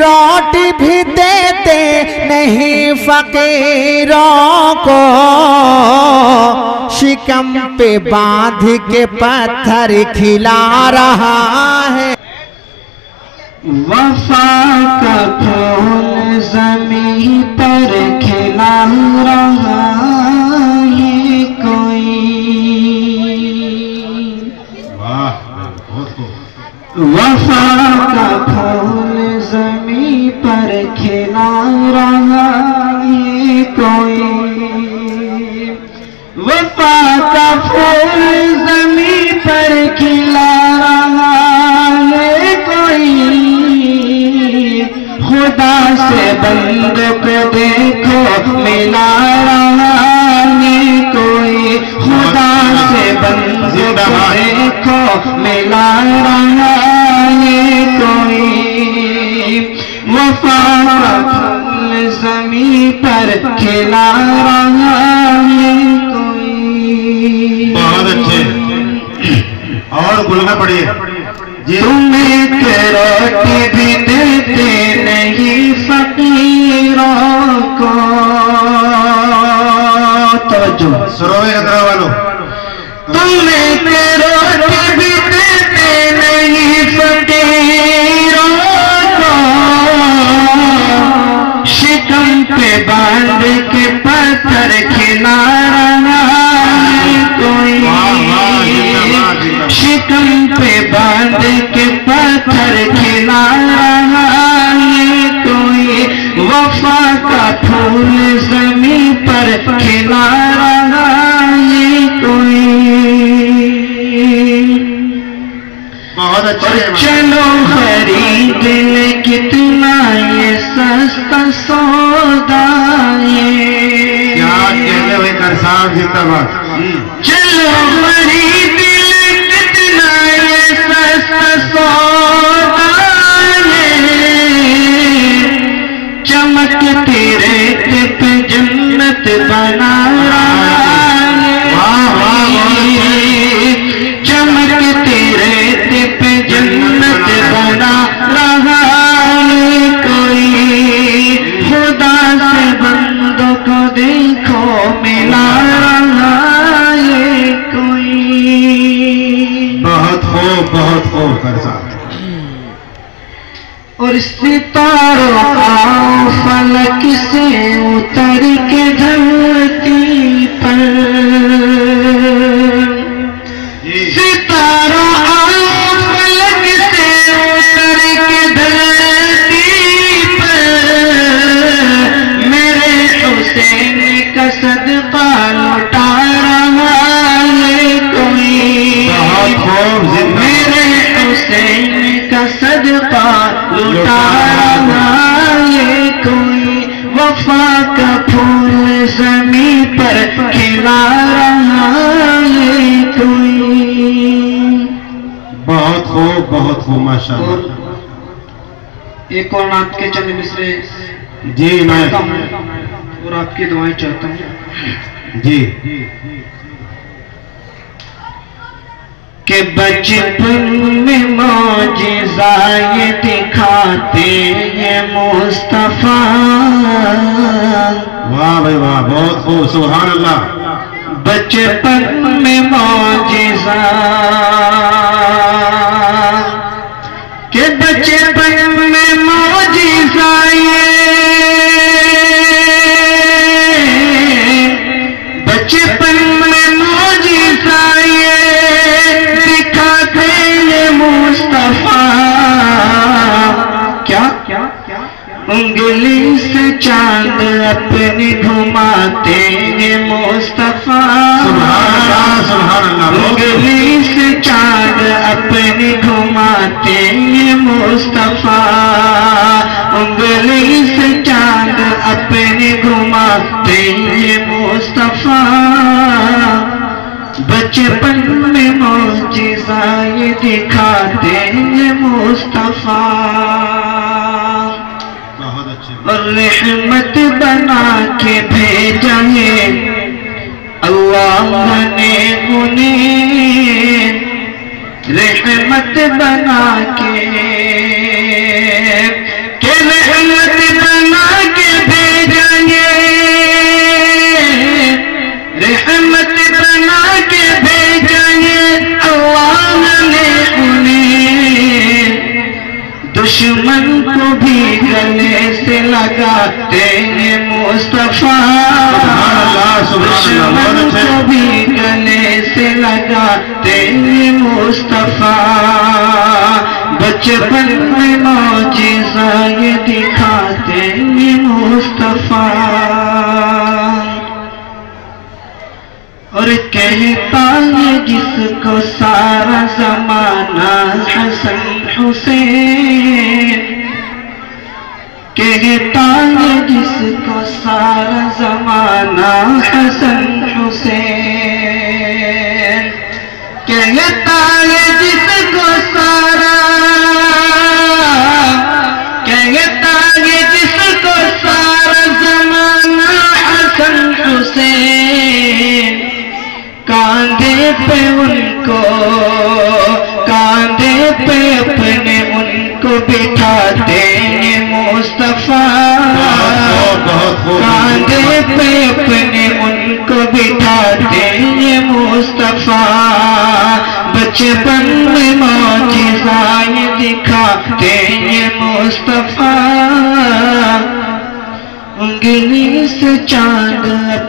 روٹی بھی دیتے نہیں فقیروں کو، شکم پہ باندھ کے پتھر کھلا رہا ہے۔ وفا کا پھول زمین پر کھلا رہا ہے کوئی، وفا کا پھول زمین پر کھلا رہا ہے کوئی، وفا کا پھول زمین پر کھلا رہا ہے کوئی، خدا سے بندوں کو دیکھو ملا رہا ہے کوئی، خدا سے بندوں کو دیکھو ملا رہا ہے کوئی، وفا کا پھول زمین پر کھلا رہا ہے کوئی۔ بہت اچھے، اور بولنا پڑیے جی۔ تمہیں روٹی بھی دیتے نہیں فقیروں کو، توجہ سروے حضرہ والوں، تمہیں روٹی بھی دیتے نہیں فقیروں کو، شکم پہ باندھ کے پتھر کھلا رہا ہے کوئی، شکم پہ باندھ کے پتھر کھلا رہا ہے کوئی، وفا کا پھول زمین پر کھلا رہا ہے کوئی۔ بہت اچھے، چلو خرید لے کتنا یہ سستا سودا ہے، کیا کہتے ہوئے کرسان زندہ باد۔ چلو خرید لے کتنا یہ سستا سودا ہے، چمکتی ریت پہ جنت بنا رہا ہے، چمکتی ریت پہ جنت بنا رہا ہے کوئی، خدا سے بندوں کو دیکھو ملا رہا ہے کوئی۔ بہت خوب کرسان۔ اور ستاروں کا فلک سے اتر کے دھرتی پر، ستاروں کا فلک سے اتر کے دھرتی پر، میرے حسین کا صدقہ لوٹا رہا ہے کوئی، بہت خوب، میرے حسین کا صدقہ لوٹا رہا ہے کوئی، وفا کا پھول زمین پر کھلا رہا ہے کوئی۔ بہت خوب ماشاءاللہ۔ ایک اور نعت کے چند مصرے جی میں اور آپ کی دعائیں چاہتا ہوں جی۔ کہ بچپن میں معجزہ یہ دکھاتے ہیں مصطفیٰ، واہ بھائی واہ، بہت خوب، سبحان اللہ۔ بچپن میں معجزہ، کہ بچپن میں معجزہ بچپن میں معجزہ دکھاتے ہیں مصطفیٰ، کیا انگلی سے چاند اپنی گھماتے ہیں مصطفیٰ، سبحان اللہ، انگلی سے چاند اپنی گھماتے ہیں مصطفیٰ، انگلی سے چاند اپنی گھماتے ہیں مصطفیٰ، بچپن میں معجزہ یہ دکھاتے ہیں مصطفیٰ، اور رحمت بنا کے بھیجا ہے اللہ نے انہیں، رحمت بنا کے دشمن کو بھی گلے سے لگاتے ہیں مصطفیٰ دشمن کو بھی گلے سے لگاتے ہیں مصطفیٰ بچپن میں معجزہ یہ دکھاتے ہیں مصطفیٰ اور کہتا ہے جس کو سارا زمانہ حسن حسین کہتا ہے جس کو سارا زمانہ حسن حسین کہتا ہے جس کو سارا کہتا ہے جس کو سارا زمانہ حسن حسین کاندھے پہ ان کو کاندھے پہ اپنے ان کو بٹھاتے ہیں مصطفیٰ کاندھے پہ اپنے ان کو بٹھاتے ہیں مصطفیٰ بچپن میں معجزہ یہ دکھاتے ہیں مصطفیٰ انگلی سے چاند